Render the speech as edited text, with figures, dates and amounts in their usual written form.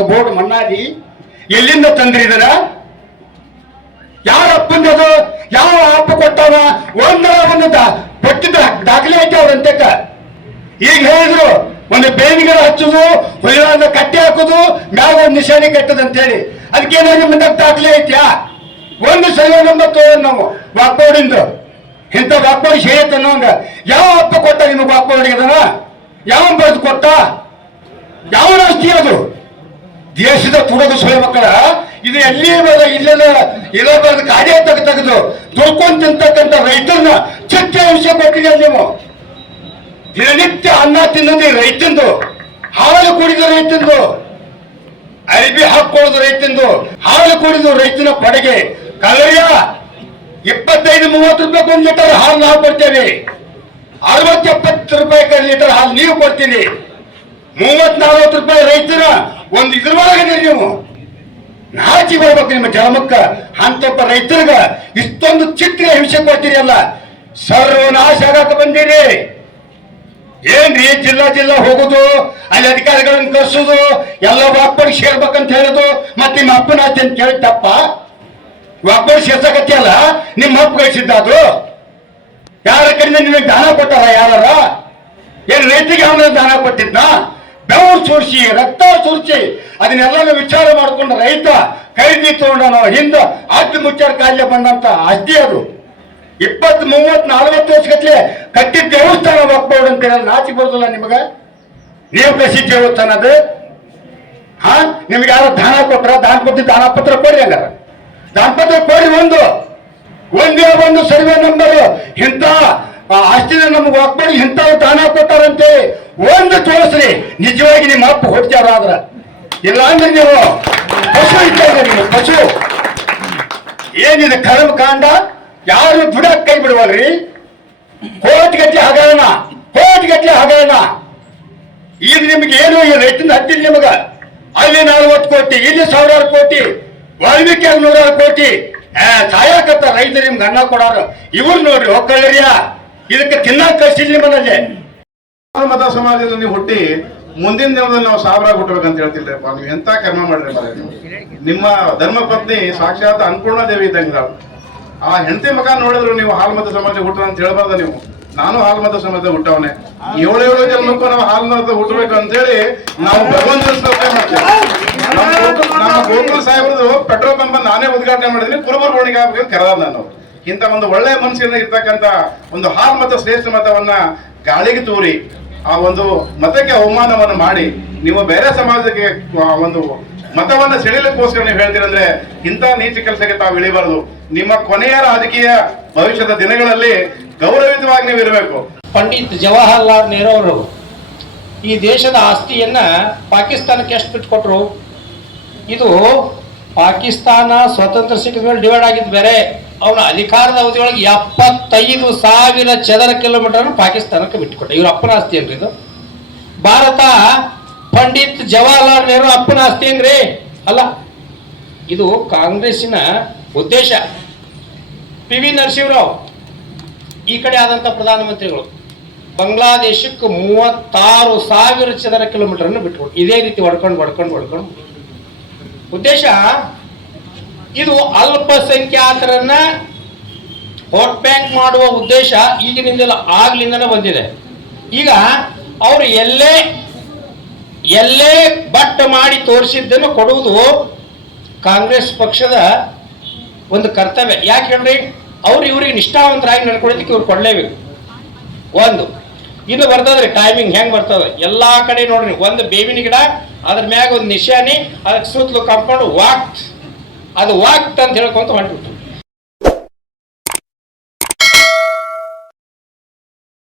ವಕ್ board ಮಣ್ಣಾದಿ ಎಲ್ಲಿಂದ ತಂದ್ರಿದರ? ಯಾರ ಅಪ್ಪಂದದು? ಯಾವ ಅಪ್ಪ ಕೊಟ್ಟವ? ಒಂದು ಕೊಟ್ಟಿದ್ದ ದಾಖಲೆ ಐತೆ ಅವ್ರಂತಕ್ಕ. ಈಗ ಹೇಳಿದ್ರು ಒಂದು ಬೇವಿಗೆ ಹಚ್ಚುದು, ಹೊಯ್ಲಾದ ಕಟ್ಟೆ ಹಾಕುದು, ಮ್ಯಾಗ ಒಂದು ನಿಶಾನೆ ಕಟ್ಟದ ಅಂತ ಹೇಳಿ. ಅದಕ್ಕೇನಾದ್ರು ಮುಂದೆ ದಾಖಲೆ ಐತ್ಯಾ? ಒಂದು ಸರ್ವೆ ನಂಬರ್ ತಗೊಂಡ್ ನಾವು ವಾಕ್ಬೋರ್ಡಿಂದ ಇಂಥ ವಾಕ್ಬೋರ್ಡ್ ಸೇರಿತ ಅನ್ನೋಂಗ ಯಾವ ಅಪ್ಪ ಕೊಟ್ಟ ನಿಮಗೆ ವಾಕ್ಬೋರ್ಡಿಗೆ? ಅದನ್ನ ಯಾವ ಬರೆದು ಕೊಟ್ಟ? ಯಾವ ಆಸ್ತಿ ಅದು? ದೇಶದ ತುಡದು ಸೊಳೆ ಮಕ್ಕಳ ಇದು ಎಲ್ಲಿ ಇಲ್ಲೆಲ್ಲ ಇರೋ ಬರೆದು ಗಾಡಿ ತೆಗೆದು ದುಡ್ಕೊಂಡು ತಿಂತಕ್ಕಂಥ ರೈತರನ್ನ ಚರ್ಚೆ ವಿಷಯ ಕೊಟ್ಟಿದೆ. ನೀವು ದಿನನಿತ್ಯ ಅನ್ನ ತಿನ್ನೋದು ರೈತಂದು, ಹಾಲು ಕುಡಿದು ರೈತಂದು, ಅರಿಬಿ ಹಾಕೊಳ್ಳೋದು ರೈತಂದು, ಹಾಲು ಕುಡಿದು ರೈತನ ಕೊಡೆಗೆ ಕಲರಿಯ 25-30 ರೂಪಾಯಿ ಒಂದು ಲೀಟರ್ ಹಾಲು ನಾವು ಕೊಡ್ತೇವೆ. 60-70 ರೂಪಾಯಿ ಲೀಟರ್ ಹಾಲು ನೀವು ಕೊಡ್ತೀರಿ. 30-40 ರೂಪಾಯಿ ರೈತರ ಒಂದು ಇದ್ರೊಳಗಿದೆ. ನೀವು ನಾಚಿ ಬರ್ಬೇಕು ನಿಮ್ಮ ಜನ್ಮಕ್ಕ. ಅಂತೊಬ್ಬ ರೈತರಿಗ ಇಷ್ಟೊಂದು ಚಿತ್ರ ಹಿಂಸೆ ಕೊಡ್ತೀರಿ ಅಲ್ಲ, ಸರ್ವನಾಶ ಆಗಕ್ಕೆ ಬಂದಿರಿ. ಏನ್ರಿ ಜಿಲ್ಲಾ ಹೋಗುದು, ಅಲ್ಲಿ ಅಧಿಕಾರಿಗಳನ್ನ ಕರ್ಸೋದು, ಎಲ್ಲ ವಾಕ್ಬೋರ್ಡ್ ಸೇರ್ಬೇಕಂತ ಹೇಳುದು, ಮತ್ತೆ ನಿಮ್ಮ ಅಪ್ಪನ ಆಸ್ತಿ ಅಂತ ಕೇಳಿ ತಪ್ಪ? ವಾಕ್ಬೋರ್ಡ್ ಸೇರ್ಸಕತ್ತಿ ಅಲ್ಲ, ನಿಮ್ಮ ಅಪ್ಪ ಗಳಿಸಿದ್ದ ಅದು? ಯಾರ ಕಡೆಯಿಂದ ನಿಮಗೆ ದಾನ ಕೊಟ್ಟಾರ? ಯಾರ ಏನ್ ರೈತರಿಗೆ ಅವನ ದಾನ ಕೊಟ್ಟಿದ್ನ? ಬೆವರು ಸುರಿಸಿ ರಕ್ತ ಸುರಿಸಿ ಅದನ್ನೆಲ್ಲ ವಿಚಾರ ಮಾಡಿಕೊಂಡು ರೈತ ಖರೀದಿ ತಗೊಂಡ ನಾವು ಹಿಂದ ಆಸ್ತಿ ಮುಚ್ಚಾರ ಕಾಯಿಲೆ ಬಂದಂತ ಆಸ್ತಿ ಅದು. 20-30-40 ವರ್ಷಗಟ್ಲೆ ಕಟ್ಟಿದ ದೇವಸ್ಥಾನ ಹೋಗ್ಬೋಡು ಅಂತ ಹೇಳಿ ನಾಚಿ ಬರೋದಿಲ್ಲ ನಿಮಗ? ನೀವು ಕಸಿ ದೇವಸ್ಥಾನ ಅದು? ಹಾ, ನಿಮ್ಗೆ ಯಾರು ದಾನ ಕೊಟ್ರ? ದಾನ ಕೊಟ್ಟು ದಾನ ಪತ್ರ ಕೊಡ್ರಿ. ಹಂಗಾರ ದಾನ ಪತ್ರ ಕೊಡ್ರಿ. ಒಂದು ಸರ್ವೆ ನಂಬರ್ ಇಂಥ ಆಸ್ತಿನ ನಮ್ಗೆ ಹೋಗ್ಬೇಡಿ, ಇಂಥ ದಾನ ಕೊಟ್ಟಾರಂತೆ ಒಂದು ತೋರಿಸ್ರಿ. ನಿಜವಾಗಿ ನಿಮ್ಮ ಅಪ್ಪ ಹೊಡ್ತಾರ. ಇಲ್ಲ ಅಂದ್ರೆ ನೀವು ಪಶು ಇದ್ದಾಗ, ನೀವು ಪಶು. ಏನಿದೆ ಕರ್ಮ ಕಾಂಡ? ಯಾರು ದುಡಕ್ ಕೈ ಬಿಡುವಲ್ರಿ? ಕೋಟಿಗಟ್ಲೆ ಹಗರಣ. ಈಗ ನಿಮ್ಗೆ ಏನು ಈ ರೈತನ ಹತ್ತಿಲ್ಲ ನಿಮಗ. ಅಲ್ಲಿ 40 ಕೋಟಿ, ಇಲ್ಲಿ 1000 ಕೋಟಿ, ವಾಲ್ಮೀಕಿ 100 ಕೋಟಿ ಸಾಯಕತ್ತ ರೈತರು ನಿಮ್ಗೆ ಅನ್ನ ಕೊಡೋರು. ಇವ್ರು ನೋಡ್ರಿ ಒಕ್ಕಳ್ಳರಿಯ ಇದಕ್ಕೆ ತಿನ್ನಕ್ ಕಳಿಸಿಲ್ಲ ನಿಮ್ಮಲ್ಲಿ. ಮತ ಸಮಾಜದಲ್ಲಿ ನೀವು ಹುಟ್ಟಿ ಮುಂದಿನ ದಿನದಲ್ಲಿ ನಾವು ಸಾವಿರ ಹುಟ್ಟಬೇಕಂತ ಹೇಳ್ತಿಲ್ರಿಪ್ಪ. ನೀವು ಎಂತ ಕರ್ಮ ಮಾಡ್ರಿ ಮಾರ. ನಿಮ್ಮ ಧರ್ಮ ಪತ್ನಿ ಸಾಕ್ಷಾತ್ ಅನ್ನಪೂರ್ಣ ದೇವಿ ಇದ್ದಂಗ. ಆ ಹೆಂಡತಿ ಮಗ ನೋಡಿದ್ರು ನೀವು ಹಾಲು ಮತ ಸಮಾಜ ಹುಟ್ಟ ಅಂತ ಹೇಳ್ಬಾರ್ದ ನೀವು? ನಾನು ಹಾಲು ಮತ ಸಮಾಜ ಹುಟ್ಟವನೇ. 7 ಜನ್ಮಕ್ಕೂ ನಾವು ಹಾಲು ಮತ ಹುಟ್ಟಬೇಕು ಅಂತ ಹೇಳಿ ನಾವು ಭಗವಂತನ ಸ್ತೋತ್ರ ಮಾಡ್ತೇವೆ. ನಮ್ಮ ಗೋಕುಲ್ ಸಾಹೇಬ್ರದು ಪೆಟ್ರೋಲ್ ಪಂಪ್ ನಾನೇ ಉದ್ಘಾಟನೆ ಮಾಡಿದೀನಿ. ಕುರುಬರ್ ರೋಣಿಗೆ ಆಗ್ಬೇಕಂತ ಕರೆದ ನಾನು. ಇಂಥ ಒಂದು ಒಳ್ಳೆ ಮನಸ್ಸಿನ ಇರ್ತಕ್ಕಂಥ ಒಂದು ಹಾಲು ಮತ ಶ್ರೇಷ್ಠ ಮತವನ್ನ ಗಾಳಿಗೆ ತೂರಿ ಆ ಒಂದು ಮತಕ್ಕೆ ಅವಮಾನವನ್ನು ಮಾಡಿ ನೀವು ಬೇರೆ ಸಮಾಜಕ್ಕೆ ಒಂದು ಮತವನ್ನ ಸೆಳೆಯಲಿಕ್ಕೋಸ್ಕರ ನೀವು ಹೇಳ್ತೀರಂದ್ರೆ ಇಂಥ ನೀಚ ಕೆಲಸಕ್ಕೆ ತಾವು ಇಳಿಬಾರದು. ನಿಮ್ಮ ಕೊನೆಯ ರಾಜಕೀಯ ಭವಿಷ್ಯದ ದಿನಗಳಲ್ಲಿ ಗೌರವಿತವಾಗಿ ನೀವು ಇರಬೇಕು. ಪಂಡಿತ್ ಜವಾಹರ್ಲಾಲ್ ನೆಹರು ಅವರು ಈ ದೇಶದ ಆಸ್ತಿಯನ್ನ ಪಾಕಿಸ್ತಾನಕ್ಕೆ ಎಷ್ಟು ಬಿಟ್ಕೊಟ್ರು? ಇದು ಪಾಕಿಸ್ತಾನ ಸ್ವತಂತ್ರ ಸಿಕ್ಕಿದ ಮೇಲೆ ಡಿವೈಡ್ ಆಗಿದ್ದು ಬೇರೆ. ಅವನ ಅಧಿಕಾರದ ಅವಧಿಯೊಳಗೆ 75,000 ಚದರ ಕಿಲೋಮೀಟರ್ ಪಾಕಿಸ್ತಾನಕ್ಕೆ ಬಿಟ್ಟುಕೊಟ್ಟ. ಇವ್ರ ಅಪ್ಪನ ಆಸ್ತಿ ಏನ್ರಿ ಇದು? ಭಾರತ ಪಂಡಿತ್ ಜವಾಹರ್ಲಾಲ್ ನೆಹರು ಅಪ್ಪನ ಆಸ್ತಿ ಏನ್ರಿ? ಅಲ್ಲ. ಇದು ಕಾಂಗ್ರೆಸ್ಸಿನ ಉದ್ದೇಶ. PV ನರಸಿಂಹರಾವ್ ಈ ಕಡೆ ಆದಂತ ಪ್ರಧಾನಮಂತ್ರಿಗಳು ಬಾಂಗ್ಲಾದೇಶಕ್ಕೆ 36,000 ಚದರ ಕಿಲೋಮೀಟರ್ ಅನ್ನು ಬಿಟ್ಕೊಟ್ಟು ಇದೇ ರೀತಿ ಹೊಡ್ಕೊಂಡು ಉದ್ದೇಶ. ಇದು ಅಲ್ಪಸಂಖ್ಯಾತರನ್ನ ವೋಟ್ ಬ್ಯಾಂಕ್ ಮಾಡುವ ಉದ್ದೇಶ ಈಗಿನಿಂದಲೇ ಆಗ್ಲಿಂದನೇ ಬಂದಿದೆ. ಈಗ ಅವರು ಎಲ್ಲೇ ಬಟ್ ಮಾಡಿ ತೋರಿಸಿದ್ದನ್ನು ಕೊಡುವುದು ಕಾಂಗ್ರೆಸ್ ಪಕ್ಷದ ಒಂದು ಕರ್ತವ್ಯ. ಯಾಕೆ ಹೇಳ್ರಿ? ಅವ್ರು ಇವ್ರಿಗೆ ನಿಷ್ಠಾವಂತರಾಗಿ ನಡ್ಕೊಳ್ಳೋದಕ್ಕೆ ಇವ್ರು ಕೊಡ್ಲೇಬೇಕು. ಇನ್ನು ಬರ್ತದ್ರಿ ಟೈಮಿಂಗ್ ಹೆಂಗ್ ಬರ್ತದ ಎಲ್ಲಾ ಕಡೆ ನೋಡ್ರಿ. ಒಂದು ಬೇವಿನ ಗಿಡ, ಅದ್ರ ಮ್ಯಾಗ ಒಂದು ನಿಶಾನಿ, ಅದಕ್ಕೆ ಸುತ್ತಲೂ ಕಂಪೌಂಡ್ ವಾಕ್ಟ್ ಅಂತ ಹೇಳ್ಕೊಂತ ಹೊಂಟ್ಬಿಟ್ಟು